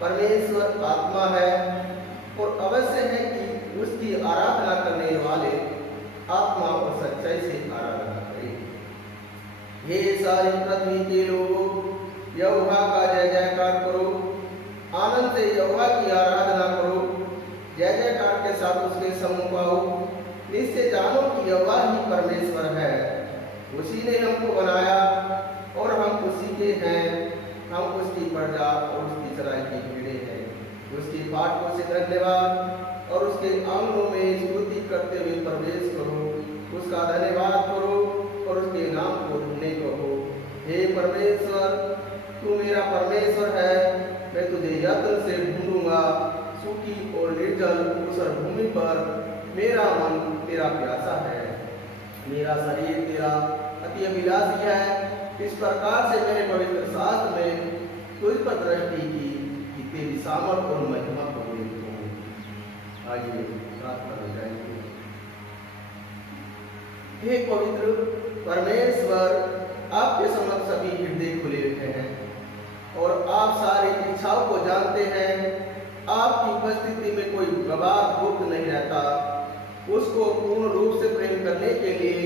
परमेश्वर आत्मा है और अवश्य है कि उसकी आराधना करने वाले आत्मा और सच्चाई से आराधना करें। हे सारी पृथ्वी के लोगों, यहोवा का जय जयकार करो, आनंद से यहोवा की आराधना करो, जय जयकार के साथ उसके सम्मुख आओ। निश्चय जानो कि यहोवा ही परमेश्वर है, उसी ने हमको बनाया और हम उसी के हैं। हम उसकी प्रजा और उसकी चराई की भेड़ें हैं। उसके पाठ को से धन्यवाद और उसके आंगनों में स्तुति करते हुए प्रवेश करो, उसका धन्यवाद करो और उसके नाम को ढूंढने कहो। हे परमेश्वर, तू मेरा परमेश्वर है, मैं तुझे यत्न से ढूंढूंगा। सूखी और निर्जल ऊसर भूमि पर मेरा मन तेरा प्यासा है, मेरा शरीर तेरा अति अभिलाषी है। इस प्रकार से मैंने पवित्र शास्त्र में तुझ पर दृष्टि की कि तेरी सामर्थ और महिमा को देखूं। आइए प्रार्थना हो जाएंगे। हे पवित्र परमेश्वर, आपके समक्ष सभी हृदय खुले हुए हैं और आप सारी इच्छाओं को जानते हैं। आपकी उपस्थिति में कोई गवाह गुप्त नहीं रहता। उसको पूर्ण रूप से प्रेम करने के लिए,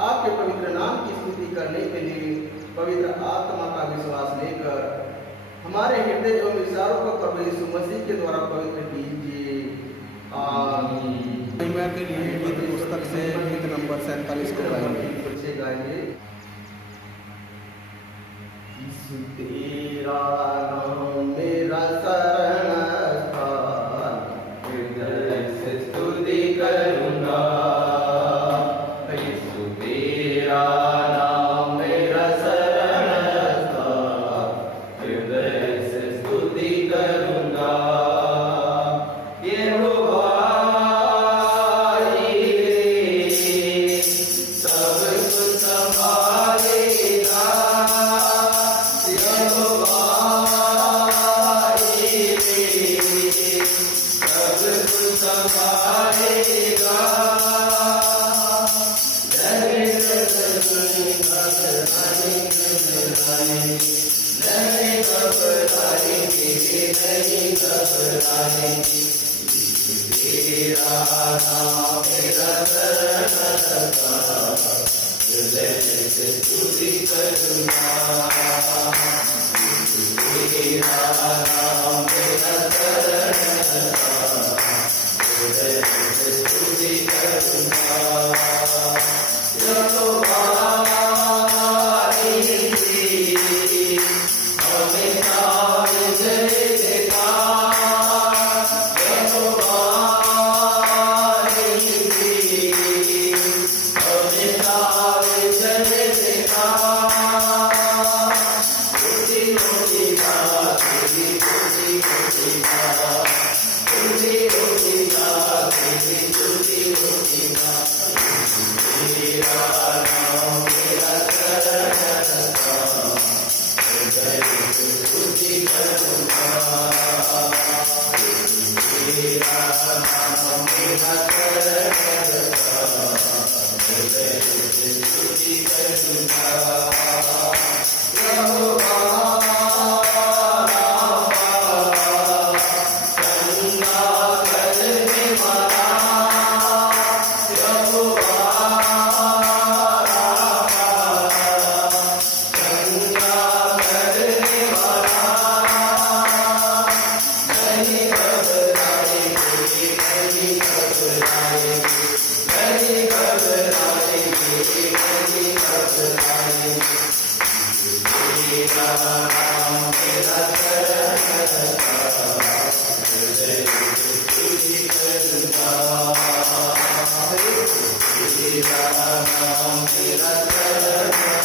आपके पवित्र नाम की स्तुति करने के लिए पवित्र आत्मा का विश्वास लेकर हमारे हृदय एवं विचारों को प्रभु यीशु मसीह के द्वारा पवित्र कीजिए। आमीन। महिमा के लिए गीत पुस्तक से गीत नंबर 47 को गाएंगे। यीशु तेरा नाम मेरा शरण स्थान, हृदय से स्तुति करूंगा। यीशु तेरा नाम मेरा शरण स्थान, हृदय से स्तुति करूंगा। यहोवा सब कुछ संभालेगा, यहोवा सब कुछ संभालेगा। नहीं घबराएंगे, नहीं घबराएंगे। तेरा नाम मेरा शरण स्थान, हृदय से स्तुति करूंगा। तेरा नाम मेरा शरण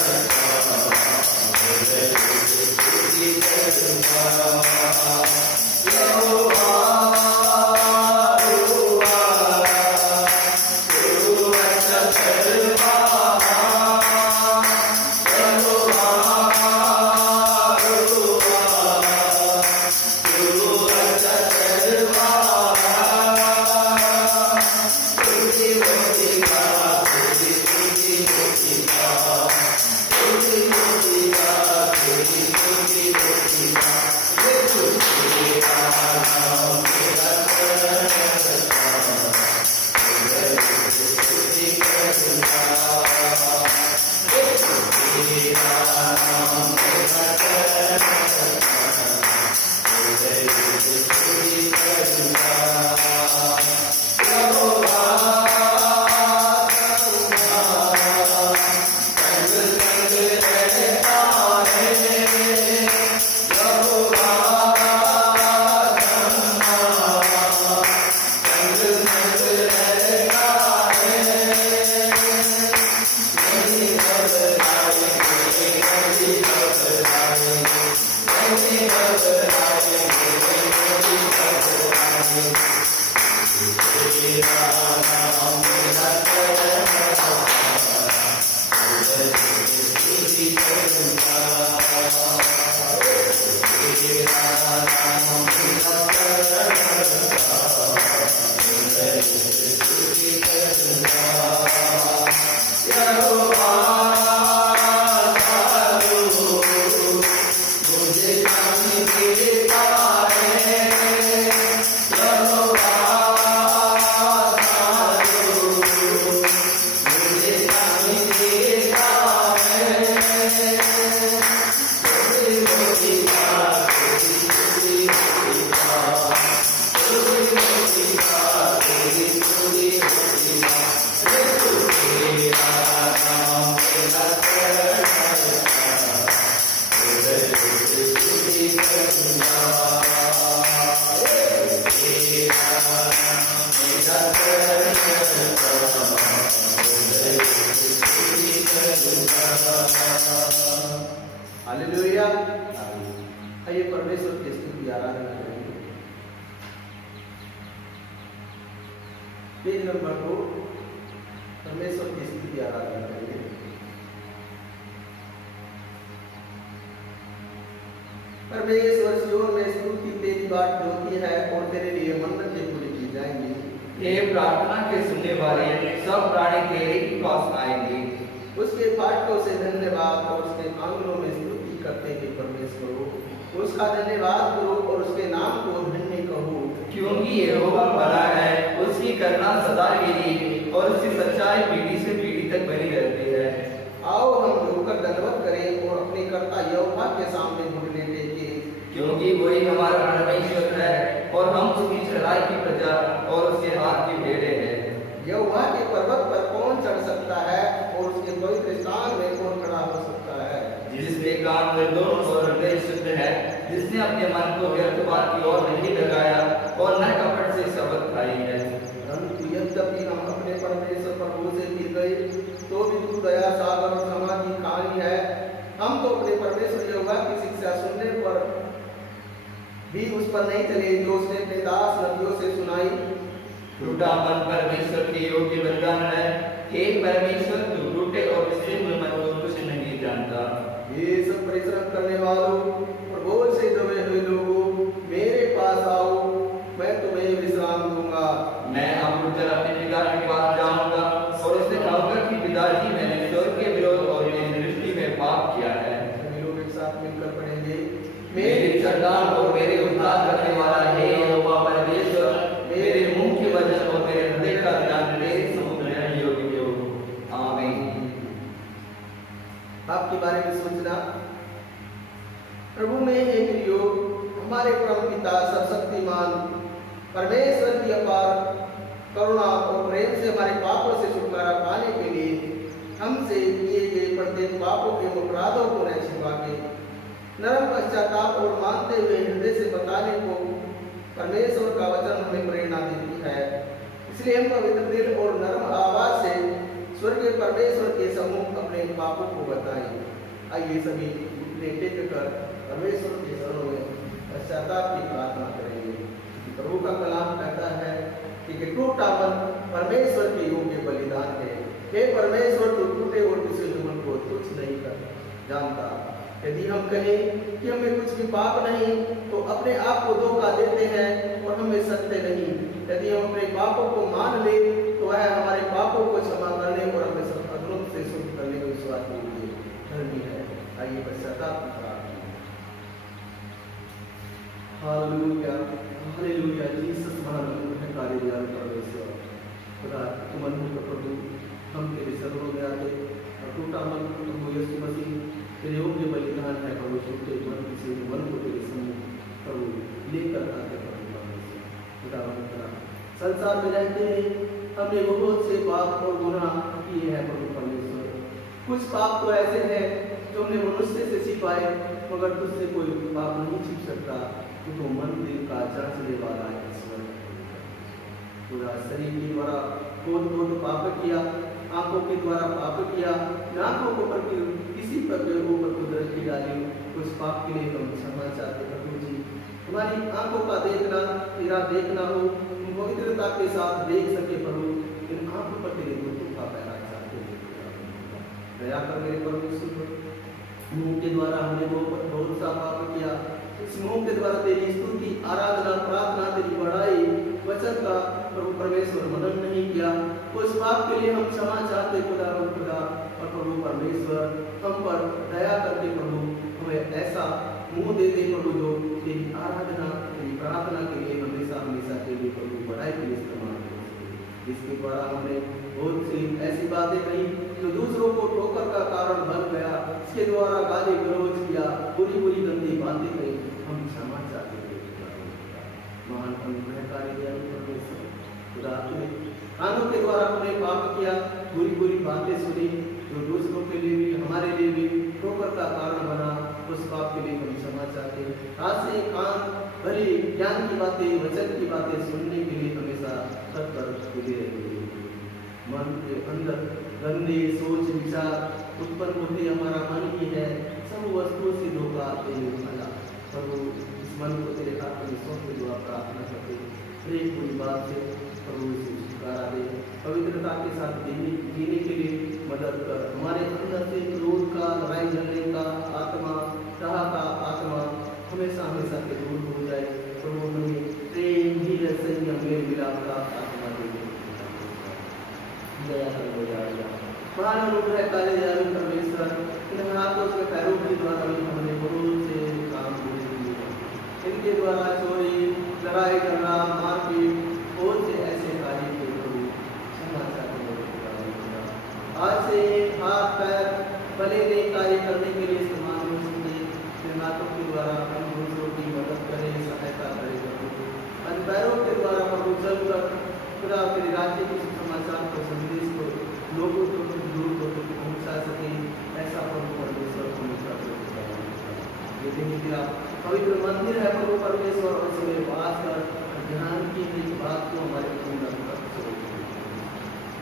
स्थान, हृदय से स्तुति करूंगा। यहोवा हालेलुया। आइए परमेश्वर की स्तुति आराधना करेंगे। पेज नंबर 2, परमेश्वर की स्तुति आराधना करेंगे। परमेश्वर सियोन में स्तुति तेरी बाट होती है और तेरे लिए मन्नतें पूरी की जाएंगी। हे प्रार्थना के सुनने वाले सब प्राणी तेरे ही पास आएंगे। उसके फाटकों से धन्यवाद और उसके आंगनों में स्तुति करते हैं परमेश्वर। उसका धन्यवाद करो और उसके नाम को धन्य कहो, क्योंकि यहोवा भला है, उसकी करुणा सदा के लिए और उसकी सच्चाई पीढ़ी से पीढ़ी तक बनी रहती है। आओ हम झुककर दंडवत करें और अपने कर्ता यहोवा के सामने घुटने टेकें, क्योंकि वही हमारा परमेश्वर है और हम उसकी चढ़ाई की प्रजा और उसके हाथ की भेड़े हैं। यहोवा के पर्वत पर कौन चढ़ सकता है और उसके पवित्र स्थान में कौन खड़ा हो सकता है? जिसके कान निर्दोष और हृदय शुद्ध है, जिसने अपने मन को व्यर्थ बात की ओर नहीं लगाया और न कपट से शपथ खाई है। परंतु यद्यपि हम अपने परमेश्वर प्रभु से गिर गए, तो भी तू दया सागर और क्षमा की कहानी है। हम तो अपने परमेश्वर यहोवा की शिक्षा सुनने पर भी उस पर नहीं चले जो उसने अपने दास नबियों से सुनाई। टूटा मन परमेश्वर के योग्य वरदान है। हे परमेश्वर, तू टूटे और पिछले हुए मन को कुछ नहीं जानता। ये सब परिश्रम करने वालों और बोझ से दबे हुए लोगों, मेरे पास आओ, मैं तुम्हें विश्राम दूंगा। मैं अब उठकर अपने पिता के पास जाऊंगा और उससे कहूंगा कि पिताजी, मैंने स्वर्ग के विरोध और मेरी दृष्टि में पाप किया है। सभी लोग एक साथ मिलकर पढ़ेंगे। मेरी चट्टान और मेरे उद्धार करने वाला हे यहोवा परमेश्वर, मेरे मुंह के वचन और मेरे हृदय का ध्यान तेरे सम्मुख रहने योग्य हो। आमीन। आपके बारे में सोचना। प्रभु में एक योग, हमारे परम पिता सर्वशक्तिमान परमेश्वर की अपार करुणा और प्रेम से हमारे पापों से छुटकारा पाने के लिए हमसे किए गए प्रत्येक पापों के अपराधों को न छिपा के नरम पश्चाताप और मानते हुए हृदय से बताने को परमेश्वर का वचन हमें प्रेरणा देती है। इसलिए हम पवित्र दिल और नरम आवाज से स्वर्गीय परमेश्वर के सम्मुख अपने पापों को बताएं। आइए सभी घुटने टेक कर परमेश्वर के चरणों में पश्चाताप की प्रार्थना करेंगे। प्रभु का कलाम कहता है कि टूटा मन परमेश्वर के योग्य बलिदान है। हे परमेश्वर, तू टूटे और किसी मन को तुच्छ नहीं कर जानता। यदि हम कहें कि हमें कुछ भी पाप नहीं, तो अपने आप को धोखा देते हैं और हमें सत्य नहीं। यदि हम अपने पापों को मान ले, तो वह हमारे पापों को क्षमा करने और अपने सब अधर्म से शुद्ध करने में विश्वास के लिए धर्मी है। आइए पश्चाताप की प्रार्थना। Hallelujah, hallelujah. जीसस महान है कार्यदार परमेश्वर खुदा, तुम अनंत प्रभु, हम तेरे चरणों में आते और टूटा मन प्रभु यीशु मसीह तेरे योग्य बलिदान है। प्रभु छूटे मन किसी मन को तेरे सम्मुख प्रभु लेकर आते प्रभु परमेश्वर खुदा बंदा। संसार में रहते हैं हमने बहुत से पाप और गुनाह किए हैं प्रभु परमेश्वर। कुछ पाप तो ऐसे हैं जो हमने मनुष्य से छिपाए, मगर तुझसे कोई पाप नहीं छिप सकता। तो मंदिर का जांचने वाला ईश्वर पूरा शरीर के द्वारा खोद पाप किया, आंखों के द्वारा पाप किया, नाकों को पर किसी पर ऊपर को दृष्टि डाली, उस पाप के लिए हम क्षमा चाहते प्रभु जी। हमारी आंखों का देखना तेरा देखना हो, हम पवित्रता के साथ देख सके प्रभु, इन आंखों पर तेरे दूतों का पहरा चाहते हैं। दया कर मेरे परमेश्वर, मुंह के द्वारा हमने बहुत सा पाप किया, इस मुंह के द्वारा तेरी स्तुति आराधना प्रार्थना तेरी बढ़ाई वचन का प्रभु परमेश्वर मनन नहीं किया, उस पाप के लिए हम क्षमा चाहते खुदा और प्रभु परमेश्वर हम पर दया करके प्रभु हमें ऐसा मुंह दे दे प्रभु जो तेरी आराधना तेरी प्रार्थना के लिए हमेशा हमेशा के लिए प्रभु बढ़ाई के लिए इस्तेमाल करें, जिसके द्वारा हमने बहुत सी ऐसी बातें कही जो दूसरों को ठोकर का कारण बन गया, इसके द्वारा गाली गलौज किया, बुरी बुरी गंदी बातें कही, हम क्षमा चाहते हैं महान अनुग्रहकारी परमेश्वर खुदा, कानों के द्वारा हमने पाप किया, बुरी बुरी बातें सुनी जो दूसरों के लिए भी हमारे लिए भी ठोकर का कारण बना, उस पाप के लिए हम क्षमा चाहते हैं। आज से कान भली ज्ञान की बातें वचन की बातें सुनने के लिए हमेशा तत्पर खुले रहेंगे। मन के अंदर गंदे सोच विचार उत्पन्न होते हमारा मन ही है, सब वस्तुओं से धोखा आते हैं भला प्रभु, इस मन को तेरे हाथ में सौंप के दुआ प्रार्थना करते हैं, पूरी बात से प्रभु से छुटकारा दे, पवित्रता के साथ जीने के लिए मदद कर, हमारे अंदर से क्रोध का लड़ाई झगड़े का आत्मा चाह का आत्मा हमेशा हमेशा के दूर हो जाए, प्रभु हमें प्रेम धीरज संयम मेल मिलाप का आत्मा दे दया कर हो जाएगा। महान अनुग्रहकारी दयालु परमेश्वर, इन हाथों से पैरों के द्वारा हमने बहुत से काम पूरे किए हैं, इनके द्वारा चोरी लड़ाई झगड़ा मारपीट बहुत से ऐसे कार्य के प्रभु क्षमा चाहते हैं। आज से हाथ पैर भले दे कार्य करने के लिए इस्तेमाल हो सके, इन हाथों के द्वारा हम दूसरों की मदद करें सहायता करें प्रभु, इन पैरों के द्वारा प्रभु चलकर खुदा तेरे राज्य के समाचार को संदेश को लोगों को दूर को पहुंचा सके, ऐसा प्रभु परमेश्वर हमेशा ये दिन तेरा पवित्र मंदिर है प्रभु परमेश्वर, और इसमें वास कर ध्यान की एक बात को हमारे अंदर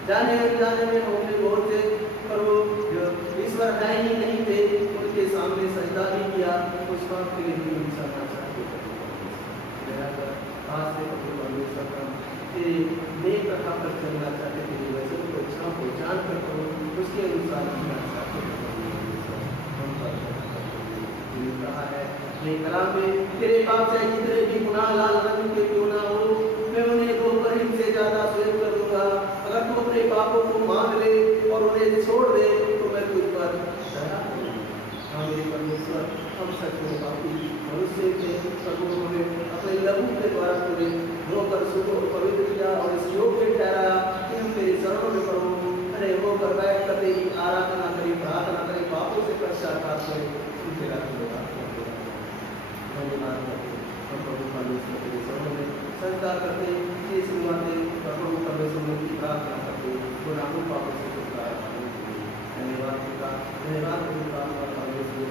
जाने जाने में हमने बहुत से प्रभु ईश्वर है ही नहीं थे, उनके सामने सजदा भी किया, उस बात के लिए हम क्षमा चाहते हैं। आज से प्रभु परमेश्वर तेरे नेक कथा पर चलना चाहते, तेरे वचन को इच्छा को जान कर करो, उसके अनुसार जीना चाहते हैं। कहा है ये कलाम में, तेरे पाप चाहे जितने भी गुनाह लाल रंग के क्यों ना हो, मैं उन्हें 2 बरस से ज्यादा स्वयं कर दूंगा। अगर तू अपने पापों को मांग ले और उन्हें छोड़ दे तो मैं तुझ पर दया करूंगा। हाँ मेरे परमेश्वर, हम सच में पापी मनुष्य थे, प्रभु हमें अपने लहू के द्वारा तुझे धोकर शुद्ध और पवित्र किया और इस योग्य ठहराया कि हम तेरे चरणों में प्रभु खड़े होकर बैठ कर तेरी आराधना करें, प्रार्थना करें, पापों से पश्चाताप करें, तेरा धन्यवाद करते हम प्रभु परमेश्वर के चरणों में सजदा करते, ये शुरुआतें प्रभु परमेश्वर की प्रार्थना करते, गुनाहों पापों से छुटकारा पाने के लिए धन्यवाद पिता, धन्यवाद पिता परमेश्वर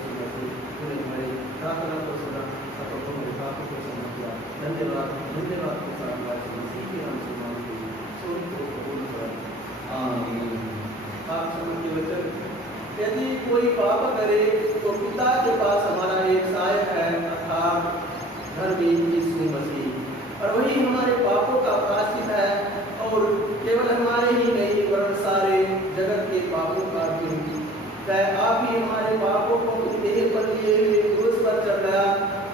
तूने हमारी प्रार्थना को सुना, प्रभु हमारे पापों को क्षमा किया, धन्यवाद धन्यवाद के साथ मसीह के नाम से मांगते हैं, सोनी को कबूल कर आमीन। आप सबके वचन, यदि कोई पाप करे तो पिता के पास हमारा एक सहायक है अर्थात धर्मी यीशु मसीह, और वही हमारे पापों का प्रायश्चित है, और केवल हमारे ही नहीं वरन सारे जगत के पापों का भी। आप ही हमारे पापों को देह पर लिए हुए क्रूस पर चढ़ गया,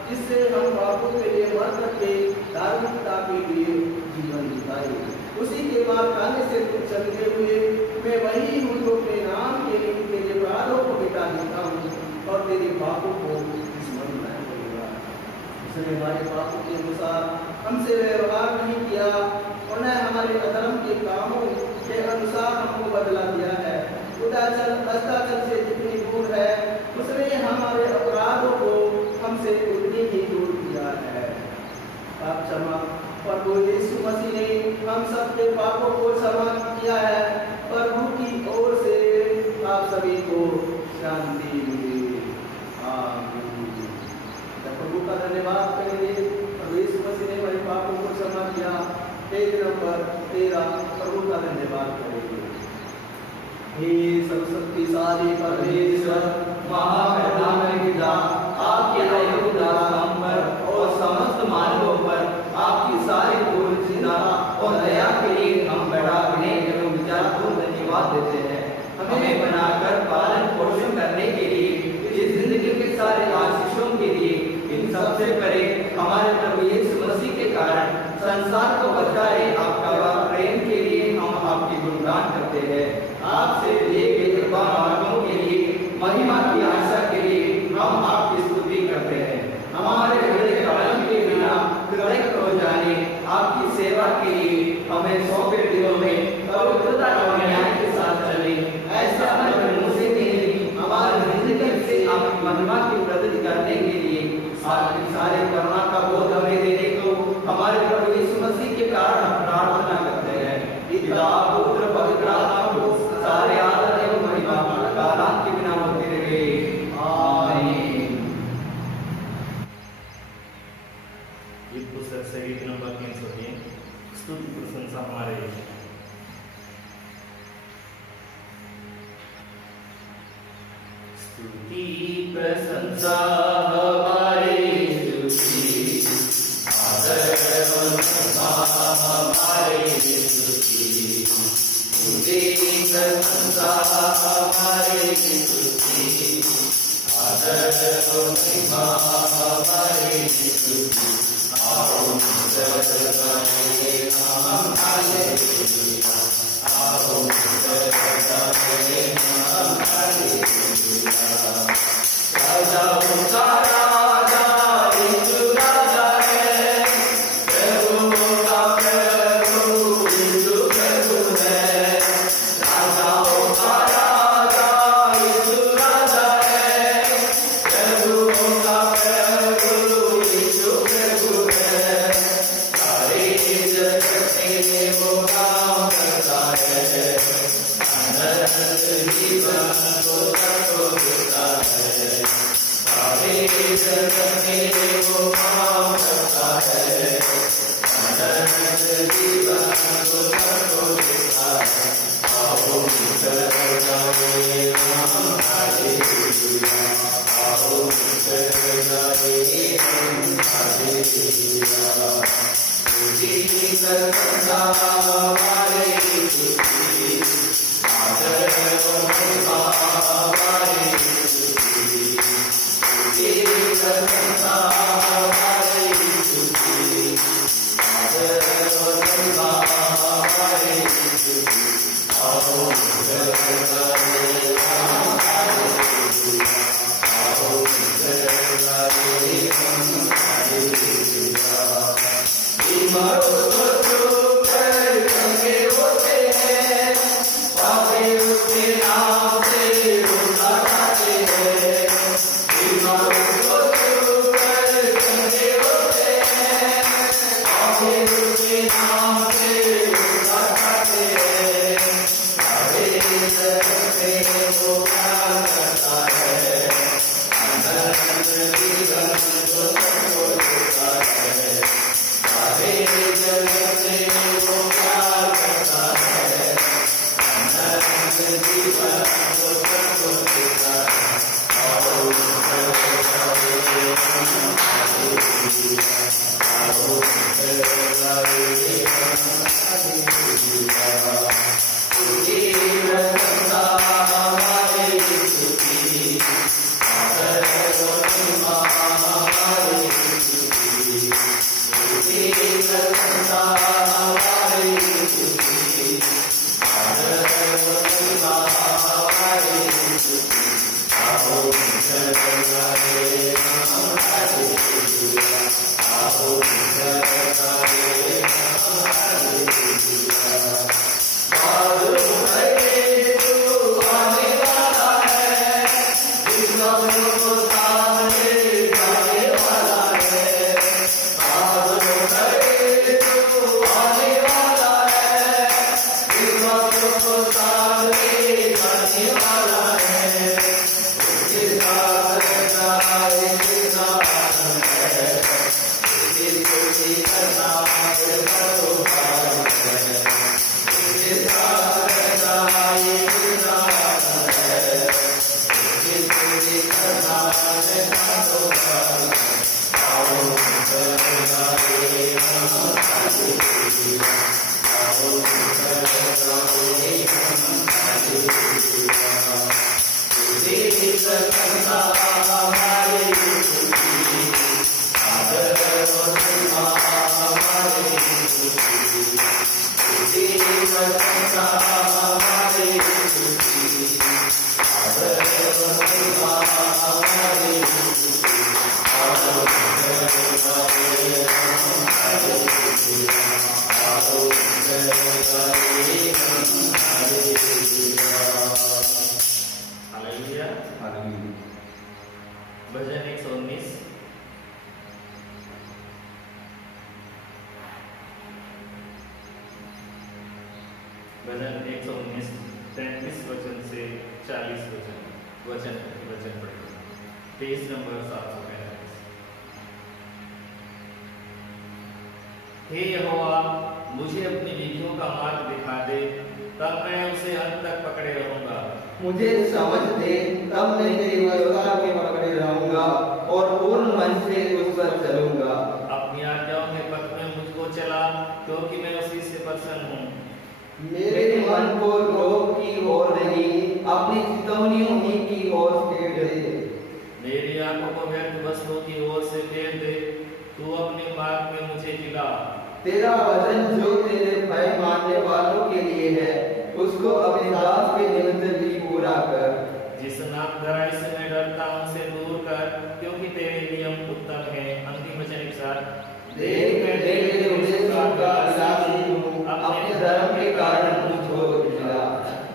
जिससे हम पापों के लिए मर करके धार्मिकता के लिए जीवन बिताए। उसी के बाद खाने से तुम चलते हुए मैं वही हूँ जो अपने नाम के लिए तेरे अपराधों को मिटा देता हूँ और तेरे पापों को स्मरण नहीं करूँगा। उसने हमारे पापों के अनुसार हमसे व्यवहार नहीं किया और न हमारे अधर्म के कामों के अनुसार हमको बदला दिया है। उदाचल अस्ताचल से जितनी दूर है उसने हमारे अपराधों को हमसे उतनी ही दूर किया है। आप क्षमा प्रभु यीशु मसीह ने हम सबके पापों को क्षमा किया है। प्रभु की ओर से आप सभी को शांति मिले। आमीन। प्रभु का धन्यवाद करेंगे। प्रभु यीशु मसीह ने हमारे पापों को क्षमा किया। पेज नंबर 13 प्रभु का धन्यवाद करेंगे। हे सर्वशक्तिशाली परमेश्वर, महाप्रधान पिता, आपके अयोग्य दास हम पर और समस्त धन्यवाद देते हैं। हमें बनाकर पालन पोषण करने के लिए, इस जिंदगी के सारे आशीषों के लिए, इन सबसे परे हमारे प्रभु यीशु मसीह के कारण संसार को बचाए आपका प्रेम के लिए हम आपकी गुणगान करते हैं। आपसे दिए गए कृपा मार्गों के लिए, महिमा की आशा के लिए हम आपकी स्तुति करते हैं। हमारे हृदय कलम के बिना कृतज्ञ हो जाने आपकी सेवा के लिए हमें सौंपे दिनों में पवित्रता और न्याय के साथ चले, ऐसा हमें मुंह से नहीं, हमारी जिंदगी से आपकी महिमा की प्रगति करने के लिए आपकी सारे करुणा का बोध हमें देने को हमारे प्रभु यीशु मसीह के कारण हम प्रार्थना करते हैं। पिता पुत्र पवित्र आत्मा को सारे आदर एवं महिमा कालांत के बिना होती रहे। आमीन। ये पुस्तक से गीत नंबर 303 स्तुति प्रशंसा हमारे स्तुति प्रशंसा हमारे स्तुति आदर और महिमा हमारे स्तुति स्तुति प्रशंसा हमारे स्तुति आदर और महिमा हमारे स्तुति आओ मिलकर गाएं हम हालेलुया आओ मिलकर गाएं हम हालेलुया राजाओं का राजा यीशु राजा है प्रभुओं का प्रभु यीशु प्रभु है राजाओं का राजा यीशु राजा है प्रभुओं का प्रभु यीशु प्रभु है सारे जगत में वो काम करता है अनंत जीवन को सबको देता है सारे जगत में वो काम करता है अनंत जीवन को सबको देता है आओ मिलकर गाएं हम हालेलुया आओ मिलकर गाएं हम हालेलुया स्तुति प्रशंसा हमारे स्तुति आदर और महिमा हमारे स्तुति स्तुति प्रशंसा हमारे स्तुति आदर और महिमा हमारे स्तुति आओ मिलकर गाएं हम हालेलुया आओ मिलकर गाएं हम हालेलुया बीमारों को चुप कर चंगे होते हैं पापी उसके नाम से रोना गाते हैं बीमारों को चुप कर चंगे होते हैं पापी उसके नाम से रोना गाते हैं सारे जगत में वो प्यार करता है अनंत जीवन को सबको देता है सारे जगत में वो प्यार करता है अनंत जीवन को सबको देता है आओ मिलकर गाएं हम हालेलुया आओ मिलकर गाएं हम हालेलुया स्तुति प्रशंसा हमारे स्तुति आदर और महिमा हमारे स्तुति स्तुति प्रशंसा हमारे स्तुति आदर और महिमा हमारे स्तुति आओ मिलकर गाएं हम हालेलुया आओ मिलकर गाएं हम हालेलुया मालूम है तू आने वाला है विश्वासियों को सामने जाने वाला है मालूम है तू आने वाला है विश्वासियों को सामने जाने वाला है उसके साथ गाए बिना है उसकी स्तुति करना बरोबर है उसके साथ गाए बिना है उसकी स्तुति करना बरोबर है आओ मिलकर गाएं हम हालेलुया आओ मिलकर गाएं हम भजन 119 33 वचन से 40 वचन पढ़ेंगे। Page number 735। हे यहोवा, मुझे अपनी विधियों का मार्ग दिखा दे, तब मैं उसे अंत तक पकड़े रहूंगा। मुझे समझ दे, तब मैं तेरी व्यवस्था के पकड़े रहूंगा और पूर्ण मन से उस पर चलूंगा। अपनी आज्ञाओं के पथ में मुझको चला, क्योंकि मैं उसी से प्रसन्न हूँ। मेरे मन को लोभ की ओर नहीं, अपनी चितौनियों ही की ओर फेर दे। मेरी आंखों को व्यर्थ वस्तुओं की ओर से फेर दे, तू अपने मार्ग में मुझे खिला। तेरा वचन जो तेरे भय मानने वालों के लिए है, उसको अपने दास के निमित्त भी पूरा कर। जिस नामधराई से मैं डरता हूं उसे दूर कर, क्योंकि तेरे नियम उत्तम हैं। अंतिम वचन एक साथ। देख मैं तेरे उद्देश्यों का अभिलाषी हूँ, अपने धर्म के कारण मुझको खिला।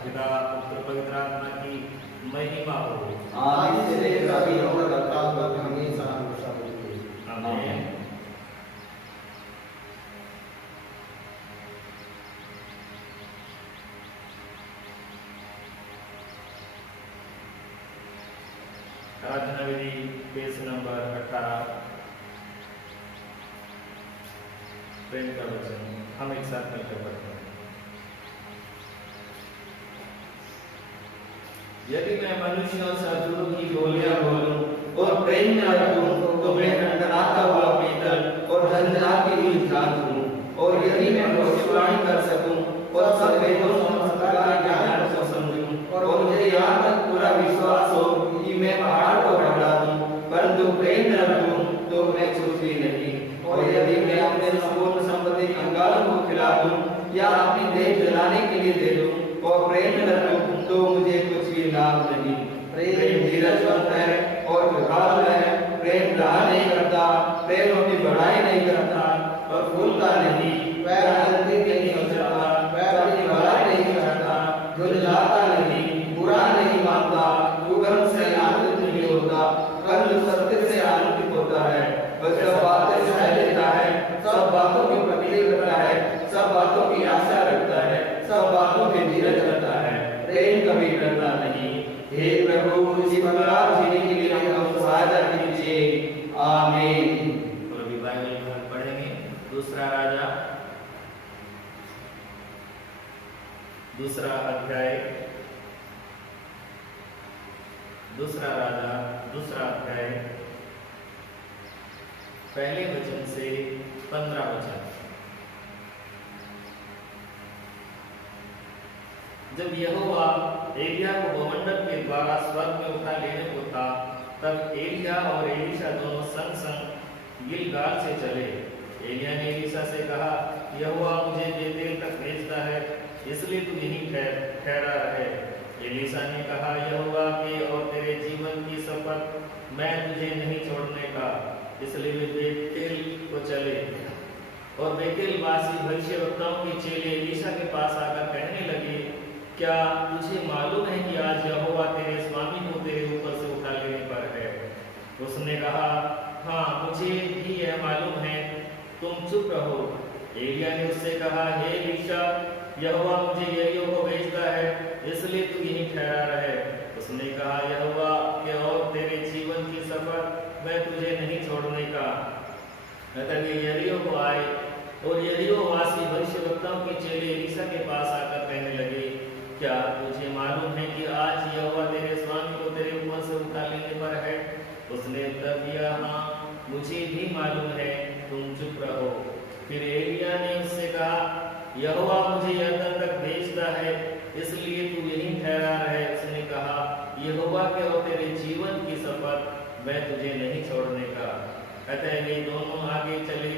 पिता पुत्र पवित्र आत्मा की महिमा हो। आदि से लेकर अभी और अकाल तक हमेशा हमेशा होती है। आमीन। आराधना विधि पेज नंबर 18। प्रेम का वचन हम एक साथ मिलकर पढ़ते हैं। यदि मैं मनुष्यों से अधूरों की बोलियां बोलूं और प्रेम न रखूं, तो मैं टनटनाता हुआ पीतल और झंझनाती हुई झांझ हूं। और यदि मैं भविष्यवाणी कर सकूं और सब वेदों और ज्ञान को समझूं, और मुझे यहाँ तक पूरा विश्वास हो कि मैं पहाड़ को हटा दूं, परंतु प्रेम न रखूं तो मैं कुछ भी नहीं। और यदि मैं अपने संपूर्ण संपत्ति कंगालों को खिला दूं या अपनी देह जलाने के लिए दे दूं और प्रेम न रखूं तो मुझे कुछ भी लाभ नहीं। प्रेम धीरजवंत है और कृपालु है, प्रेम ग्रहण नहीं करता, प्रेम अपनी बड़ाई नहीं करता और फूलता नहीं, वह आनंदित नहीं होता, वह अपनी भलाई नहीं करता, झुंझलाता नहीं, बुरा नहीं मानता, कुकर्म से आनंदित नहीं होता, परंतु सत्य से आनंदित होता है। वह सब बातें सह लेता है, सब बातों की प्रतिक्रिया करता है, सब बातों की आशा रखता है, सब बातों में धीरज रखता है, प्रेम कभी डरता नहीं। हे प्रभु, इस प्रकार जीने के लिए हम सहायता कीजिए। आमीन। तो अभी बाइबल में पढ़ेंगे दूसरा राजा, दूसरा अध्याय, दूसरा राजा, दूसरा अध्याय, पहले वचन से 15 वचन। जब यहोवा एलिया को बहुमंडल के द्वारा स्वर्ग में उठा लेने को था, तब एलिया और एलीशा दोनों संग संग गिलगाल से चले। एलिया ने एलीशा से कहा, यहोवा मुझे बेतेल तक भेजता है, इसलिए तू यहीं ठहरा रहे। एलीशा ने कहा, यहोवा के और तेरे जीवन की शपथ, मैं तुझे नहीं छोड़ने का। इसलिए वे बेतेल को चले। और बेतेल वासी भविष्यवक्ताओं के चेले एलीशा के पास आकर कहने लगे, क्या तुझे मालूम है कि आज यहोवा तेरे स्वामी को तेरे ऊपर से उठा लेने पर है? उसने कहा, हाँ मुझे भी यह मालूम है, तुम चुप रहो। एलिया ने उससे कहा, हे एलीशा, यहोवा मुझे यरीहो को भेजता है, इसलिए तू यहीं ठहरा रहे। उसने कहा, यहोवा के और तेरे जीवन की शपथ, मैं तुझे नहीं छोड़ने का। अतः वे यरीहो को आए और यरीहो वासी भविष्यवक्ताओं के चेले एलीशा के पास आकर कहने लगे, क्या तुझे मालूम है कि आज यहोवा तेरे स्वामी को तेरे ऊपर से उठा लेने पर है? उसने उत्तर दिया, हाँ मुझे भी मालूम है, तुम चुप रहो। फिर एलिया ने उससे कहा, यहोवा मुझे यरदन तक भेजता है, इसलिए तू यहीं ठहरा रहे। उसने कहा, यहोवा के और तेरे जीवन की शपथ, मैं तुझे नहीं छोड़ने का। अतः वे दोनों आगे चले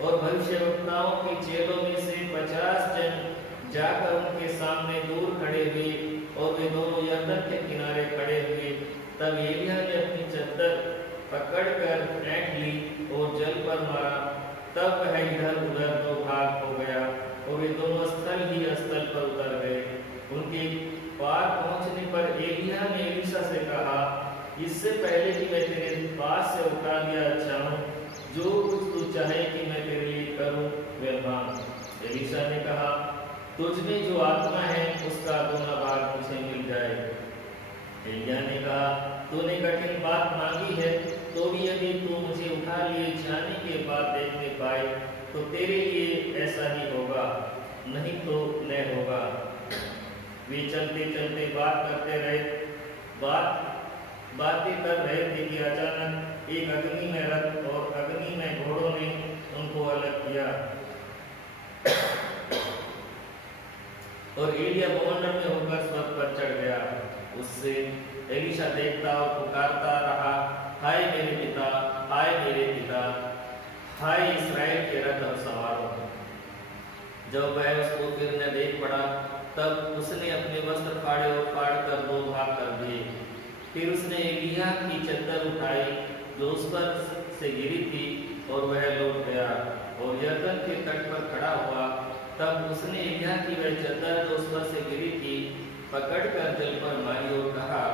और भविष्यवक्ताओं के चेलों में से 50 जन जाकर उनके सामने दूर खड़े हुए और वे दोनों यरदन के किनारे खड़े हुए। तब एलिया ने अपनी चद्दर पकड़कर फेंक ली और जल पर मारा। तब वह इधर उधर दो भाग हो गया और वे दोनों स्थल ही स्थल पर उतर गए। उनके पार पहुंचने पर एलिया ने एलीशा से कहा, इससे पहले कि मैं तेरे पास से उठा लिया जाऊं, जो कुछ तू चाहे कि मैं तेरे लिए करूं वह मांग। एलीशा ने कहा, तुझ में जो आत्मा है उसका दूना भाग मुझे मिल जाए। एलिय्याह ने कहा, तूने कठिन बात मांगी है, तो भी यदि तू मुझे उठा लिए जाने के बाद देखने पाए तो तेरे लिए ऐसा ही होगा, नहीं तो न होगा। वे चलते चलते बातें कर रहे थे कि अचानक एक अग्नि में रथ और अग्नि में घोड़ों ने उनको अलग किया और एलिय्याह बवंडर में होकर स्वर्ग पर चढ़ गया। उससे एलीशा देखता और पुकारता रहा, हाय मेरे पिता, हाय मेरे पिता, हाय इस्राएल के रथ और सवारों। जब वह उसको फिर न देख पड़ा तब उसने अपने वस्त्र फाड़े और फाड़ कर दो भाग कर दिए। फिर उसने एलिय्याह की चद्दर उठाई जो उस पर से गिरी थी और वह लौट गया और यरदन के तट पर खड़ा हुआ। तब उसने एलिय्याह की वह चद्दर जो उस पर से गिरी थी पकड़कर जल पर मारी और कहा,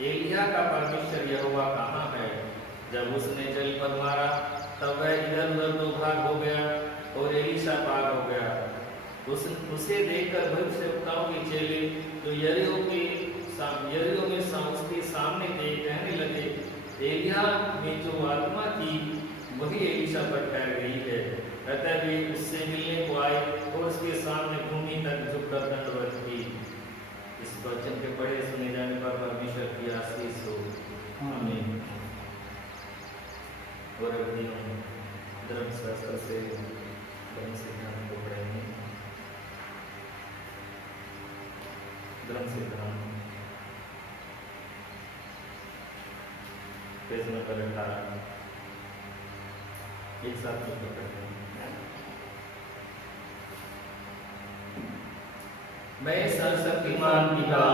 एलिय्याह का परमेश्वर यहोवा कहाँ है? जब उसने जल पर मारा तब वह इधर उधर दो भाग हो गया और एलीशा पार हो गया। उसे देखकर भविष्यवक्ताओं के चेले जो यरीहो में उसके सामने थे कहने लगे, एलिय्याह में जो आत्मा थी वही एलीशा पर ठहर गई है। अतः वे उससे मिलने को आए और उसके सामने भूमि तक झुककर दंडवत की। इस वचन के पढ़े सुने जाने पर परमेश्वर की आशीष हो। आमीन। और अभी हम धर्मशास्त्र से धर्म सिद्धांत को पढ़ेंगे। धर्म सिद्धांत पेज नंबर 18 एक साथ मिलकर पढ़ते हैं। मैं सर्वशक्तिमान पिता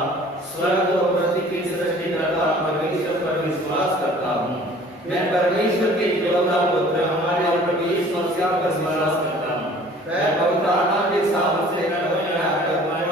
स्वर्ग और पृथ्वी के सृष्टिकर्ता परमेश्वर पर विश्वास करता हूँ। मैं परमेश्वर के इकलौता पुत्र हमारे और प्रभु यीशु मसीह पर विश्वास करता हूँ। वह पवित्र आत्मा के साथ से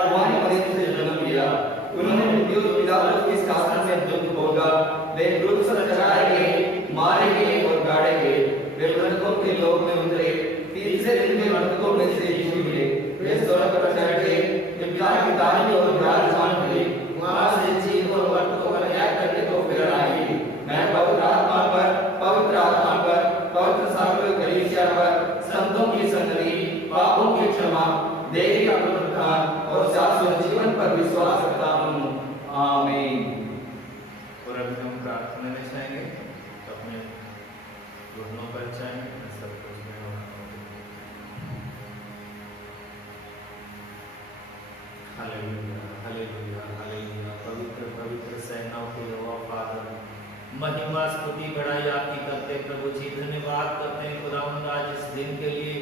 हमारे मसीह से जन्म लिया। उन्होंने मृत्यु पिलातुस की शासन में दुख भोगा। वे क्रूस पर चढ़ाए गए, मारे गए और गाड़े गए। वे मृतकों के लोक में उतरे। तीसरे दिन में मृतकों में से जी उठे। वे स्वर्ग पर चढ़ गए, पिता की दाहिनी ओर विराजमान हुए। वहां से जीव और मृतकों का न्याय करने को फिर आएंगे। मैं पवित्र आत्मा पर, पवित्र सार्वजनिक कलीसिया पर, संतों की संगति, पापों की क्षमा, देह का पुनरुत्थान और शाश्वत जीवन पर विश्वास करता हूँ। आमीन। और अभी हम प्रार्थना में चाहेंगे, अपने घुटनों पर चाहेंगे, सब कुछ में हालेलुया, हालेलुया, हालेलुया। पवित्र पवित्र सेनाओं के यहोवा फादर, महिमा स्तुति बड़ाई आपकी करते प्रभु जी, धन्यवाद करते हैं खुदावंद आज इस दिन के लिए,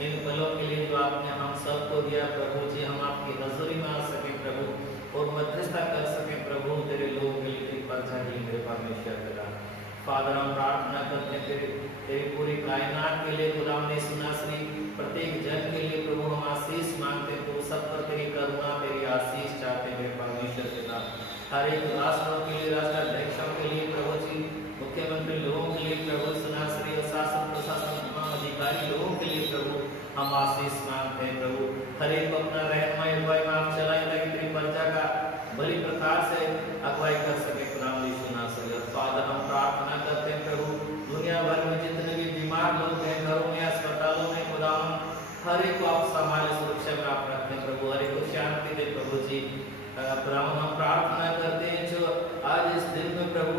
इन पलों के लिए जो आपने हम सबको दिया प्रभु जी। हम आपकी हजूरी में आ सके प्रभु और मध्यस्थता कर सके प्रभु तेरे लोगों के लिए, तेरी प्रजा के लिए मेरे परमेश्वर पिता। फादर हम प्रार्थना करते हैं तेरी पूरी कायनात के लिए खुदावंद ने सुना श्री प्रत्येक जन के लिए प्रभु हम आशीष मांगते हैं। तो सब पर तेरी करुणा तेरी आशीष चाहते हैं मेरे परमेश्वर पिता। हर एक राष्ट्रों के लिए, राष्ट्राध्यक्षों के लिए प्रभु जी, मुख्यमंत्री लोगों के लिए प्रभु, सुनाश्री और शासन प्रशासन अधिकारी लोगों के लिए प्रभु हम आशीष मांगते हैं प्रभु। हर एक को अपना रहनुमाई अगुवाई में आप चलाएं ताकि तेरी प्रजा का बड़ी प्रकार से अगुवाई कर सके खुदावंद यीशु नासरी। और फादर हम प्रार्थना करते हैं प्रभु, दुनिया भर में जितने भी बीमार लोग हैं, घरों में, अस्पतालों में खुदावंद हर एक को आप संभाले, सुरक्षा में आप रखते हैं प्रभु। हर एक को शांति दे प्रभु जी। खुदावंद हम प्रार्थना करते हैं जो आज इस दिन में प्रभु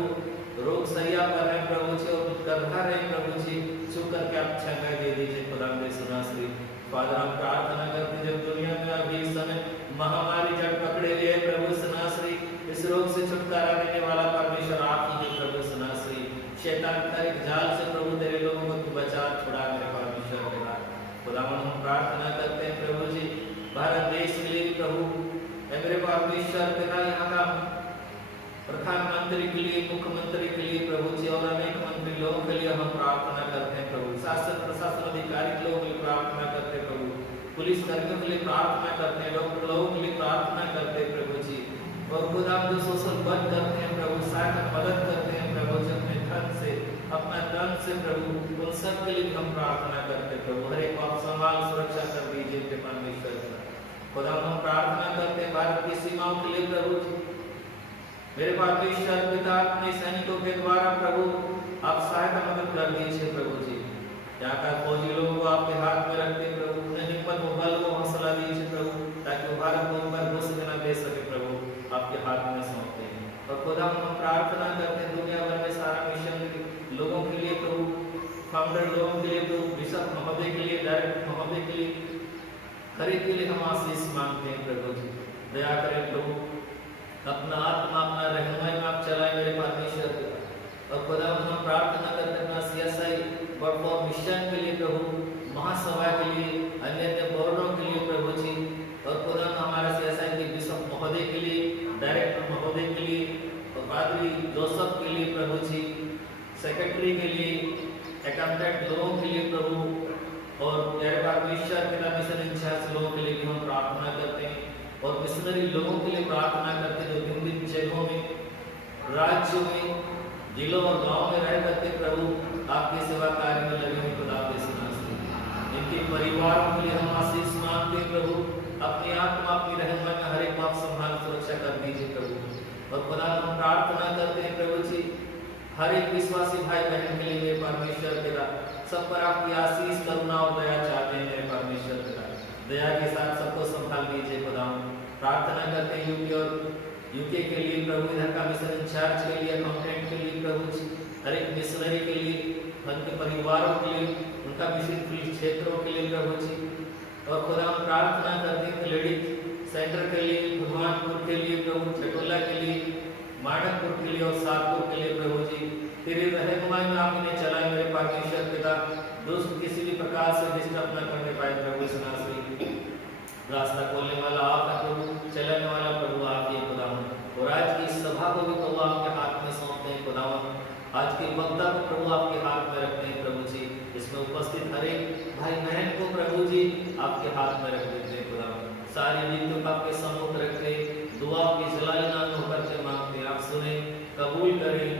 रोग सैया पर हैं प्रभु जी और कर रहे हैं प्रभु जी, शुक्र के आप क्षमा दे दीजिए खुदावंद यीशु नासरी। फादर हम प्रार्थना करते हैं जब दुनिया में अभी इस समय महामारी जड़ पकड़े हुए हैं प्रभु सुनाश्री, इस रोग से छुटकारा देने वाला परमेश्वर आप ही हैं प्रभु सुनाश्री। शैतान का एक जाल से प्रभु तेरे लोगों को तू बचा छुड़ा मेरे परमेश्वर के नाम। खुदावंद हम प्रार्थना करते हैं प्रभु जी भारत देश के लिए प्रभु मेरे परमेश्वर पिता, यहाँ का प्रधानमंत्री के लिए, मुख्यमंत्री के लिए प्रभु जी और अनेक मंत्री लोगों के लिए हम प्रार्थना करते हैं प्रभु। शासन प्रशासन अधिकारी लोगों के लिए प्रार्थना करते हैं प्रभु, पुलिस कर्मियों के लिए प्रार्थना करते हैं, डॉक्टर लोगों के लिए प्रार्थना करते हैं प्रभु जी। और खुदा जो सोशल वर्क करते हैं प्रभु, सहायता मदद करते हैं प्रभु जी, अपने धन से, अपना धन से प्रभु, उन सब के लिए हम प्रार्थना करते हैं प्रभु। हर एक को आप संभाल सुरक्षा कर दीजिए परमेश्वर। खुदा हम प्रार्थना करते हैं भारत की सीमाओं के लिए प्रभु जी। मेरे परमेश्वर पिता अपने सैनिकों के द्वारा प्रभु आप सहायता मदद कर दीजिए प्रभु जी। यहाँ का फौजी लोगों को आपके हाथ में रखते प्रभु, उन्हें हिम्मत व बल को हौसला दीजिए प्रभु, ताकि वो भारत को ऊपर घुस न दे सके प्रभु, आपके हाथ में सौंपते हैं। और खुदा हम प्रार्थना करते हैं दुनिया भर में सारा मिशन लोगों के लिए प्रभु, फाउंडर लोगों के लिए प्रभु, बिशप महोदय के लिए, डायरेक्टर महोदय के लिए, हर एक के लिए हम आशीष मांगते हैं प्रभु जी। दया करें प्रभु, अपना आत्मा अपना रहनुमाई में आप चलाएं मेरे परमेश्वर। और खुदा हम प्रार्थना करते हैं अपना सीएसआई वर्क फॉर मिशन के लिए प्रभु, महासभा के लिए, अन्य अन्य बोर्डों के लिए प्रभु जी। और खुदा हमारा सीएसआई के बिशप महोदय के लिए, डायरेक्टर महोदय के लिए, और पादरी जोसेफ के लिए प्रभु जी, सेक्रेटरी के लिए, अकाउंटेंट लोगों के लिए प्रभु, और प्यारे परमेश्वर पिता मिशन इंचार्ज लोगों के लिए भी हम प्रार्थना करते हैं। और मिशनरी लोगों के लिए प्रार्थना करते हैं जो भिन्न जगहों में, राज्यों में, जिलों और गांवों में रह करके प्रभु आपके सेवा कार्य में लगे हैं। खुदा के सिनासे इनके परिवारों के लिए हम आशीष मांगते हैं प्रभु, अपनी आत्मा अपनी रहनुमाई में हर एक बात संभाल सुरक्षा कर दीजिए प्रभु। और खुदा हम प्रार्थना करते हैं प्रभु जी, हर एक विश्वासी भाई बहन के लिए मेरे परमेश्वर पिता, सब पर आपकी आशीष करुणा और दया चाहते हैं मेरे परमेश्वर पिता। दया के साथ सबको संभाल लीजिए खुदा। प्रार्थना करते हैं यूके के लिए प्रभु, इधर का मिशन इंचार्ज के लिए, अकाउंटेंट के लिए प्रभु जी, हर एक मिशनरी के लिए, उनके परिवारों के लिए, उनका मिशन फील्ड क्षेत्रों के लिए प्रभु जी। और खुदा हम प्रार्थना करते हैं लेडीज सेंटर के लिए, भगवानपुर के लिए प्रभु, चटोला के लिए, माणकपुर के लिए और सातपुर के लिए प्रभु जी। तेरे रहनुमाई में आप इन्हें चलाए मेरे परमेश्वर पिता, दुष्ट किसी भी प्रकार से डिस्टर्ब न करने पाए प्रभु। सुनासी रास्ता खोलने वाला आप है प्रभु, चलाने वाला प्रभु आप ही खुदावन। और आज की इस सभा को भी प्रभु आपके हाथ में सौंपते हैं खुदावन। आज के वक्ता को प्रभु आपके हाथ में रखते हैं प्रभु जी। इसमें उपस्थित हर एक भाई बहन को प्रभु जी आपके हाथ में रख देते हैं खुदावन। सारी रीतियों को आपके सम्मुख रखते, दुआ की जलाली नाम होकर के मांगते हैं, आप सुने कबूल करें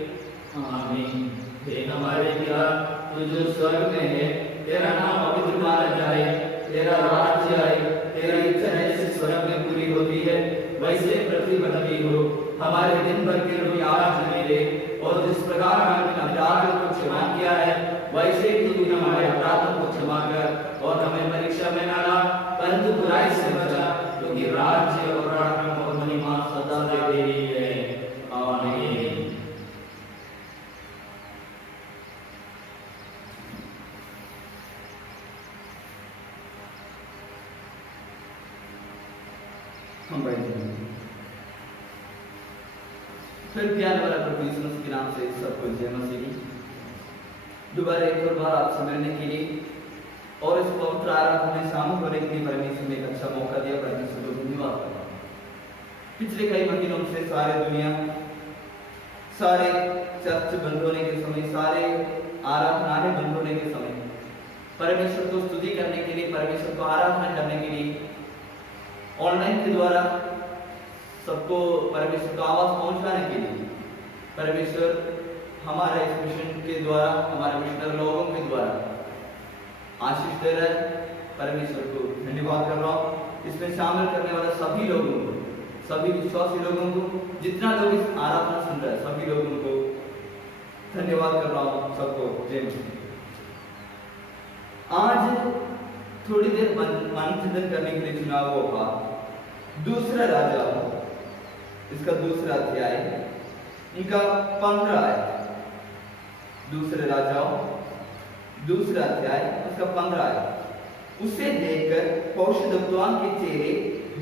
आमीन। हे हमारे पिता तू जो स्वर्ग में है, तेरा नाम पवित्र माना जाए, तेरा राज्य आए, तेरी इच्छा जैसे स्वर्ग में पूरी होती है वैसे पृथ्वी पर भी हो। हमारे दिन भर के रोटी आज हमें दे, और जिस प्रकार हमने अपराधों को क्षमा किया है वैसे तू भी हमारे अपराधों को क्षमा कर, और हमें परीक्षा में न ला परंतु बुराई से बचा, क्योंकि राज्य और पराक्रम और महिमा सदा तेरी है आमीन। हम बैठेंगे। फिर प्यार वाला प्रभु यीशु मसीह के नाम से सबको जय मसीह। दोबारा एक और बार आपसे मिलने के लिए और इस पवित्र आराधना में शामिल होने के लिए परमेश्वर ने एक अच्छा मौका दिया, परमेश्वर को धन्यवाद करता हूं। पिछले कई महीनों से सारे दुनिया, सारे चर्च बंद होने के समय, सारे आराधनाएं बंद होने के समय परमेश्वर को स्तुति करने के लिए, परमेश्वर को आराधना करने के लिए ऑनलाइन के द्वारा सबको परमेश्वर का आवाज पहुंचाने के लिए परमेश्वर हमारे इस मिशन के द्वारा, हमारे मिशनर लोगों के द्वारा आशीष दे रहा है। परमेश्वर को धन्यवाद कर रहा हूँ। इसमें शामिल करने वाले सभी लोगों को, सभी विश्वासी लोगों को, जितना लोग इस आराधना सुन रहे हैं सभी लोगों को धन्यवाद कर रहा हूँ। सबको जय मसीह। आज थोड़ी देर मन चिंतन करने के लिए चुनाव होगा दूसरा राजा, इसका दूसरा अध्याय, इनका 15 है। दूसरे राजाओं दूसरा अध्याय उसका 15 है। उसे देखकर भविष्यद्वक्ताओं के चेहरे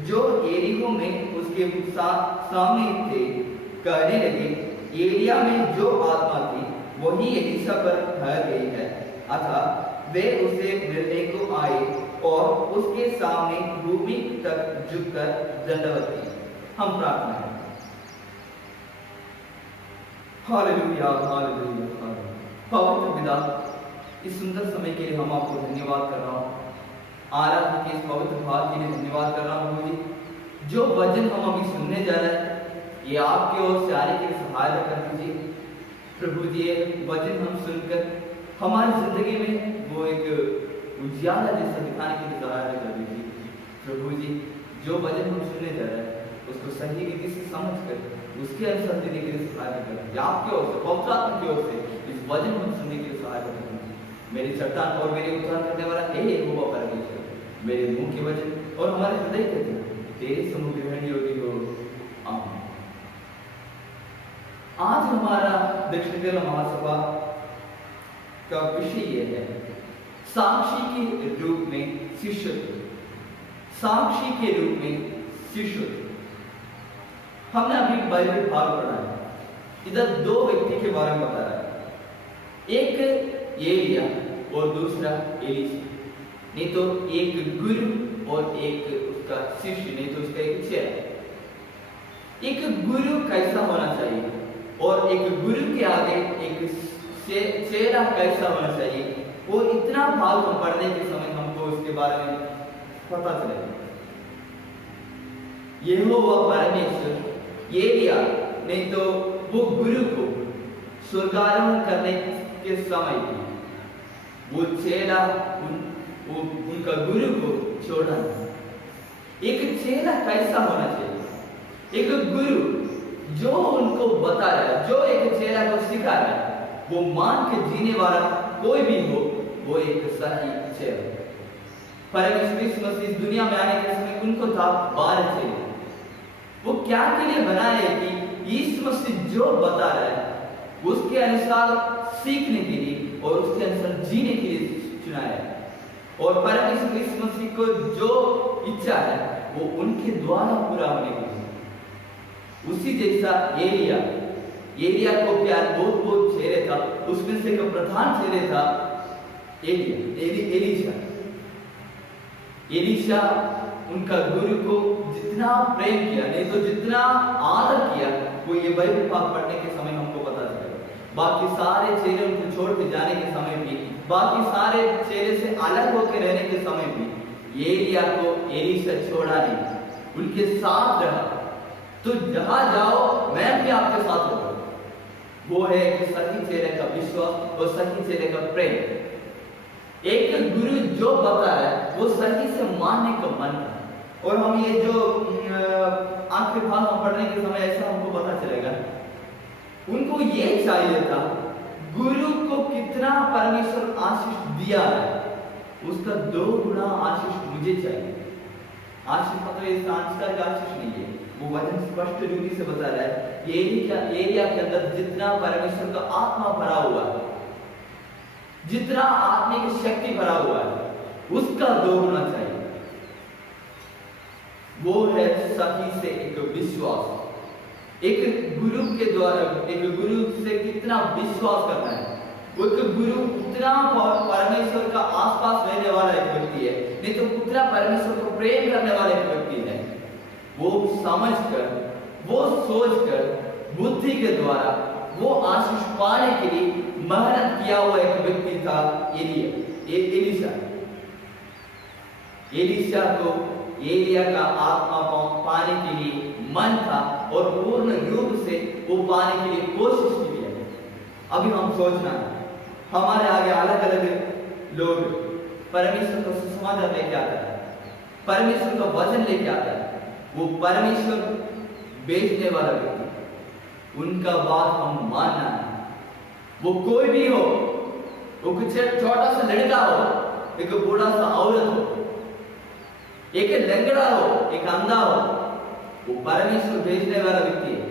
जो यरीहो में उसके सामने थे कहने लगे, एलिया में जो आत्मा थी वही एलीशा पर ठहर गई है। अतः वे उसे मिलने को आए और उसके सामने भूमि तक झुककर दंडवत की। हम प्रार्थना करें। Hallelujah hallelujah hallelujah. पवित्र पिता, इस सुंदर समय के लिए हम आपको धन्यवाद कर रहा हूँ। आराधना के इस पवित्र भाग के लिए धन्यवाद कर रहा हूँ प्रभु जी। जो वचन हम अभी सुनने जा रहे हैं ये आपकी ओर से आने के लिए सहायता कर दीजिए प्रभु जी। ये वचन हम सुनकर हमारी जिंदगी में वो एक उजियाला जैसा दिखाने के लिए सहायता कर दीजिए प्रभु जी। जो वचन हम सुनने जा रहे हैं उसको सही रीति से समझकर उसके अनुसार देने के लिए सहायता करें। या आपकी ओर से, पवित्र आत्मा की ओर से इस वचन को सुनने के लिए सहायता करें। मेरी चट्टान और मेरे उद्धार करने वाला हे यहोवा परमेश्वर, मेरे मुंह के वचन और हमारे हृदय के वचन तेरे सम्मुख ग्रहण योग्य हो। आमीन। आज हमारा दक्षिण केरल महासभा का विषय यह है साक्षी के रूप में शिष्यत्व। साक्षी के रूप में शिष्यत्व। हमने अभी बाइबल भाग पढ़ा है। इधर दो व्यक्ति के बारे में बता रहा है, एक एलिया और दूसरा एलीशा। नहीं तो एक गुरु और एक उसका शिष्य, नहीं तो उसका एक चेला। एक गुरु कैसा होना चाहिए और एक गुरु के आगे एक चेला कैसा होना चाहिए, वो इतना भाग हम पढ़ने के समय हमको उसके बारे में पता चलेगा। यहोवा परमेश्वर एलिया नहीं तो वो गुरु को स्वर्गारोहण करने के समय वो चेला उनका गुरु को छोड़ा। एक चेला कैसा होना चाहिए? एक गुरु जो उनको बता रहा है, जो एक चेला को सिखा रहा है, वो मान के जीने वाला कोई भी हो, वो एक सही चेला। परमेश्वर यीशु मसीह इस दुनिया में आने के समय उनको था 12 चेले। वो क्या के लिए बनाए कि यीशु मसीह जो बता रहा है उसके अनुसार सीखने के लिए और उसके अनुसार जीने के लिए चुनाया है। और परमेश्वर यीशु मसीह को जो इच्छा है वो उनके द्वारा पूरा होने के लिए। उसी जैसा एलिया को प्यार बहुत चेहरे था, उसमें से एक प्रधान चेहरे था एलीशा उनका गुरु को जितना प्रेम किया, नहीं तो जितना आदर किया, वो ये बाइबल पाठ पढ़ने के समय हमको पता चलेगा। बाकी सारे चेले उनको छोड़ के जाने के समय भी, बाकी सारे चेले से अलग होकर रहने के समय भी एलिया को एलीशा छोड़ा नहीं, उनके साथ रहा। तो जहां जाओ मैं भी आपके साथ होगा। वो है एक सही चेले का विश्वास और सही चेले का प्रेम। एक गुरु जो बता है वो सही से मानने का मन है। और हम ये जो आखिरी भाग हम पढ़ने के समय ऐसा हमको पता चलेगा, उनको ये चाहिए था गुरु को कितना परमेश्वर आशीष दिया है उसका 2 गुना आशीष मुझे चाहिए। आशीष मतलब ये सांस्कार का आशीष नहीं है, वो वचन स्पष्ट रूप से बता रहा है एलिया के अंदर जितना परमेश्वर का आत्मा भरा हुआ है, जितना आत्मिक शक्ति भरा हुआ है, उसका 2 गुना चाहिए। वो है सही से एक विश्वास। एक गुरु के द्वारा एक गुरु से कितना विश्वास करना है। वो एक गुरु उतना परमेश्वर का आसपास रहने वाला एक व्यक्ति है, नहीं तो उतना परमेश्वर को प्रेम करने वाला एक व्यक्ति है। वो समझकर, वो सोचकर, बुद्धि के द्वारा वो आशीष पाने के लिए मेहनत किया हुआ एक व्यक्ति था एलीशा को एलिया का आत्मा पाने के लिए मन था और पूर्ण रूप से वो पाने के लिए कोशिश की है। अभी हम सोचना हमारे आगे अलग अलग लोग परमेश्वर का सुसमाचार लेके आता है, परमेश्वर का वचन लेके आता है। वो परमेश्वर बेचने वाला व्यक्ति, उनका बात हम मानना है। वो कोई भी हो, वो कुछ छोटा सा लड़का हो, एक बूढ़ा सा औरत हो, एक लंगड़ा हो, एक अंधा हो, वो परमेश्वर भेजने वाला व्यक्ति है।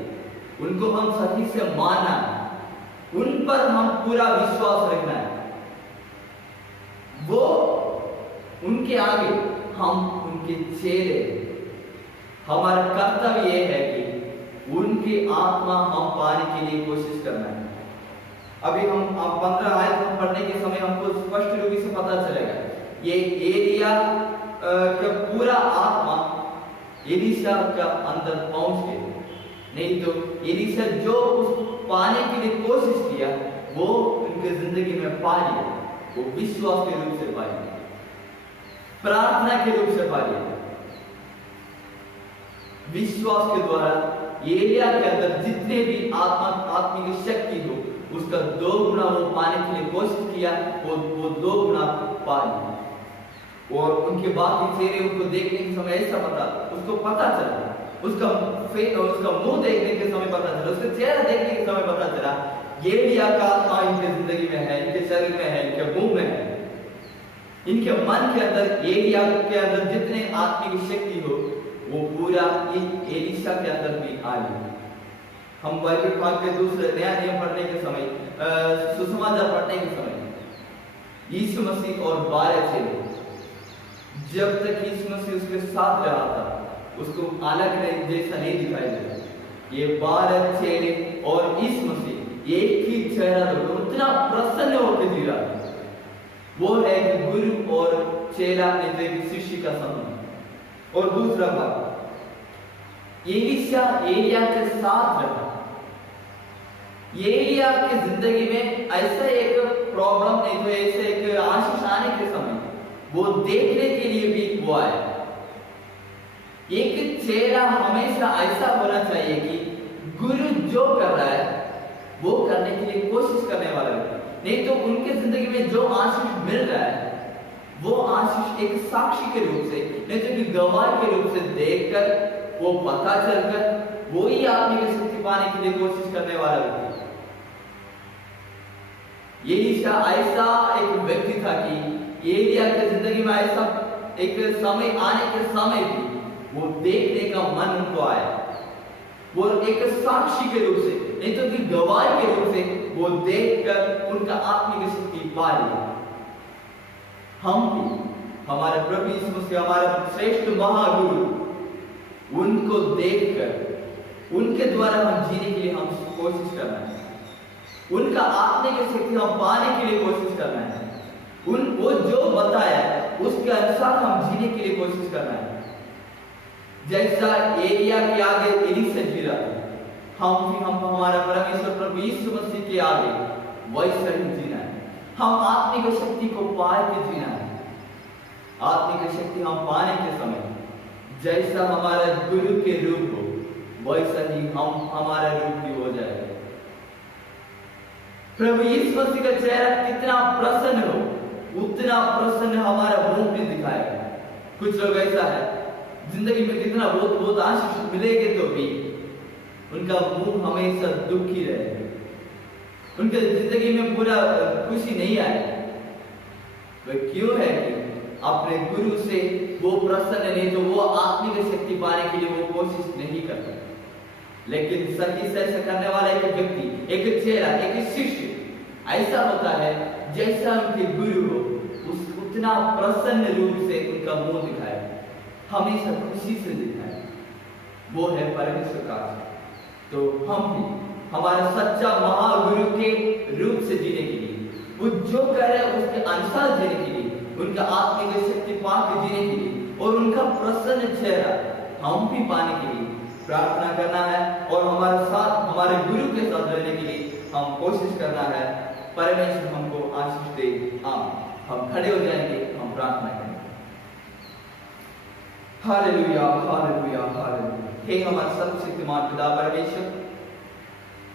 उनको हम सही से मानना है, उन पर हम पूरा विश्वास रखना है। वो उनके आगे हम उनके चेले। हमारा कर्तव्य यह है कि उनकी आत्मा हम पाने के लिए कोशिश करना है। अभी हम 15 आयत हम पढ़ने के समय हमको स्पष्ट रूप से पता चलेगा ये एलिया का पूरा आत्मा एलीशा का अंदर पहुंच गया। नहीं तो एलीशा जो उस पाने के लिए कोशिश किया वो उनके जिंदगी में पा लिया। वो विश्वास के रूप से पा लिया, प्रार्थना के रूप से पा लिया। विश्वास के द्वारा एलिया के अंदर जितने भी आत्मिक शक्ति हो उसका 2 गुना वो पाने के लिए कोशिश किया, वो 2 गुना पा लिया। और उनके बाकी चेहरे उनको देखने के समय ऐसा उसको पता चला, उसका मुंह देखने के समय पता चला, उसका चेहरा देखने के समय पता चला एलिया का आत्मा इनके जिंदगी में है, इनके शरीर में है, इनके मुंह में है, इनके मन के अंदर एलिया के अंदर जितने आत्मिक शक्ति हो वो पूरा एलीशा के अंदर भी आ गई। हम बाइबल भाग के दूसरे नया नियम पढ़ने के समय, सुसमाचार पढ़ने के समय यीशु मसीह और 12 चेले, जब तक यीशु मसीह उसके साथ रहा था उसको अलग जैसा नहीं दिखाई दिया। ये 12 चेले और यीशु मसीह एक ही चेहरा तो उतना प्रसन्न होकर जी रहा है। वो है कि गुरु और चेला एक शिष्य का संबंध। और दूसरा बात, एलीशा एलिया के साथ रहा। एलिया की जिंदगी में ऐसा एक प्रॉब्लम नहीं, तो ऐसे एक आशीष आने के समय वो देखने के लिए भी वो आया। एक चेहरा हमेशा ऐसा होना चाहिए कि गुरु जो कर रहा है वो करने के लिए कोशिश करने वाला है, नहीं तो उनके जिंदगी में जो आशीष मिल रहा है वो आशीष एक साक्षी के रूप से, नहीं तो कि गवाह के रूप से देखकर वो पता चलकर वो ही आत्मिक शक्ति पाने के लिए कोशिश करने वाला व्यक्ति। एलीशा ऐसा एक व्यक्ति था कि एलिया की जिंदगी में ऐसा एक समय आने के समय भी वो देखने का मन उनको आया, वो एक साक्षी के रूप से, नहीं तो कि गवाह के रूप से वो देखकर उनका आत्मिक शक्ति पा लिया। हम भी हमारे प्रभु यीशु मसीह हमारा श्रेष्ठ महागुरु, उनको देखकर उनके द्वारा हम जीने के लिए हम कोशिश करना है, उनका आत्मिक शक्ति हम पाने के लिए कोशिश करना है, वो जो बताया उसके अनुसार हम जीने के लिए कोशिश करना है। जैसा एलिया के आगे एलीशा जी रहा था, हम हमारा परमेश्वर प्रभु यीशु मसीह के आगे वैसा ही जीना है। हम आत्मिक शक्ति को पाए के जीना है। आत्मिक शक्ति हम पाने के समय जैसा हमारा गुरु के रूप हो वैसा ही हम हमारा रूप भी हो जाएगा। प्रभु यीशु मसीह का चेहरा कितना प्रसन्न हो उतना प्रसन्न हमारा मुंह भी दिखाएगा। कुछ लोग ऐसा है जिंदगी में कितना बहुत आशीष मिलेंगे तो भी उनका मुंह हमेशा दुखी रहेगा, उनके जिंदगी में पूरा खुशी नहीं आए। वह क्यों है कि अपने गुरु से वो प्रसन्न नहीं, तो वो आत्मिक शक्ति पाने के लिए वो कोशिश नहीं करता। लेकिन सही से ऐसा करने वाला एक व्यक्ति, एक चेहरा, एक शिष्य ऐसा होता है जैसा उनके गुरु हो उतना प्रसन्न रूप से उनका मुंह दिखाए, हमेशा खुशी से दिखाए। वो है परमेश्वर का। तो हम भी हमारे सच्चा महागुरु के रूप से जीने के लिए, वो जो कह रहे हैं उसके अनुसार जीने के लिए, उनका आत्मिक शक्ति पाकर जीने के लिए और उनका प्रसन्न चेहरा हम भी पाने के लिए प्रार्थना करना है और हमारे साथ हमारे गुरु के साथ रहने के लिए हम कोशिश करना है। परमेश्वर हमको आशीष दे। हम खड़े हो जाएंगे, हम प्रार्थना करेंगे। Hallelujah, hallelujah, hallelujah. हे हमारे सर्वशक्तिमान पिता परमेश्वर,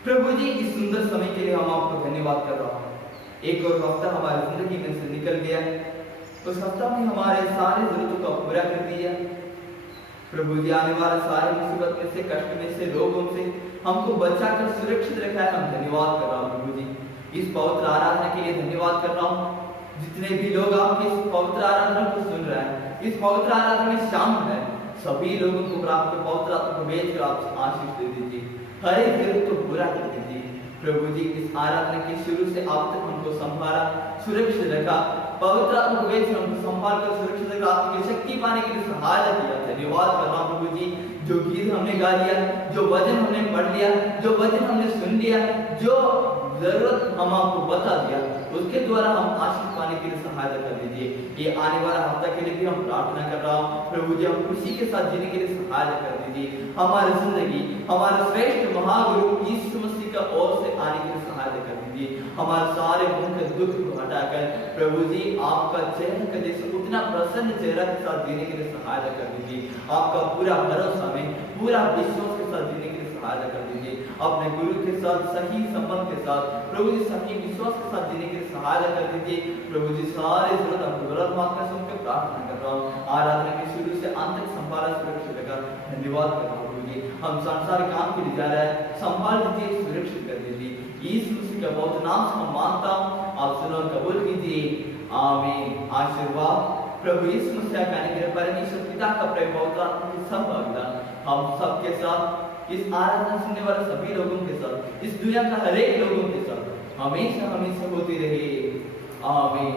प्रभु जी इस सुंदर समय के लिए हम आपको धन्यवाद कर रहा हूँ। एक और हफ्ता हमारी जिंदगी में से निकल गया, उस हफ्ता में हमारे सारे जरूरतों को पूरा कर दिया। प्रभु जी आने वाले सारे मुसीबत में से, कष्ट में से, रोगों से हमको बचाकर सुरक्षित रखा है। हम धन्यवाद कर रहा हूँ प्रभु जी। इस पवित्र आराधना के लिए धन्यवाद कर रहा हूँ। जितने भी लोग आपके इस पवित्र आराधना को सुन रहे हैं, इस पवित्र आराधना में शामिल है, सभी लोगों को प्राप्त पवित्र आत्मा को भेजकर आप आशीष दे दीजिए, हर एक जरूरत को पूरा कर दीजिए। प्रभु जी इस आराधना के शुरू से आप तक हमको संभाला, सुरक्षित रखा, पवित्र आत्मा को भेजकर हमको संभाल कर सुरक्षित रखा, आपकी शक्ति पाने के लिए सहायता किया। धन्यवाद कर रहा हूँ प्रभु जी। जो गीत हमने गा लिया, जो वचन हमने पढ़ लिया, जो वचन हमने सुन लिया, जो जरूरत हम आपको बता दिया, उसके द्वारा हम आशीष पाने के लिए सहायता कर दीजिए। ये आने वाला हफ्ता के लिए भी हम प्रार्थना कर रहा हूँ प्रभु जी, हम खुशी के साथ जीने के लिए सहायता कर दीजिए। हमारी जिंदगी हमारे श्रेष्ठ महागुरु यीशु मसीह का ओर से आने के लिए सहायता कर दीजिए। हमारे सारे मुख के दुख को हटाकर प्रभु जी आपका चेहरा का जैसे उतना प्रसन्न चेहरा के साथ जीने के लिए सहायता कर दीजिए। आपका पूरा भरोसा में, पूरा विश्वास के साथ जीने के लिए सहायता कर दीजिए। अपने गुरु के साथ सही संबंध के साथ प्रभु जी सही विश्वास के साथ जीने के लिए सहायता कर दीजिए। प्रभु जी सारे जरूरत आपको गलत माफ कर सुनकर प्रार्थना कर रहा हूँ। आराधना के शुरू से अंत तक संभाला सुरक्षित रखा, धन्यवाद कर रहा हूँ प्रभु जी। हम संसार काम के लिए जा रहे हैं, संभाल दीजिए, सुरक्षित कर दीजिए। यीशु मसीह का बहुत नाम से हम मानता हूँ, आप सुनो और कबूल कीजिए, आमीन। आशीर्वाद प्रभु यीशु मसीह का अनुग्रह, परमेश्वर पिता का प्रेम, पवित्र आत्मा की सहभागिता हम सबके साथ, इस आराधना सुनने वाले सभी लोगों के साथ, इस दुनिया का हर एक लोगों के साथ हमेशा हमेशा होती रहे, आमीन।